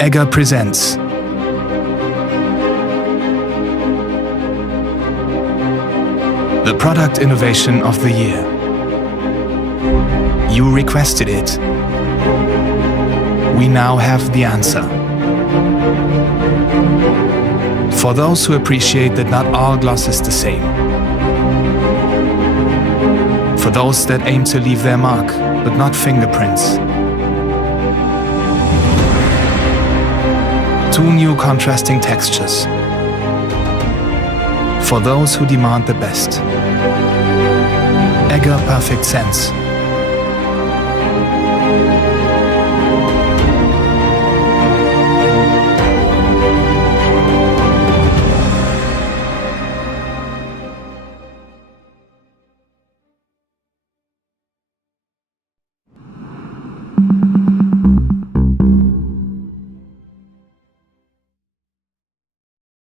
Egger presents the product innovation of the year. You requested it. We now have the answer. For those who appreciate that not all gloss is the same. For those that aim to leave their mark, but not fingerprints. 2 new contrasting textures. For those who demand the best. Egger Perfect Sense.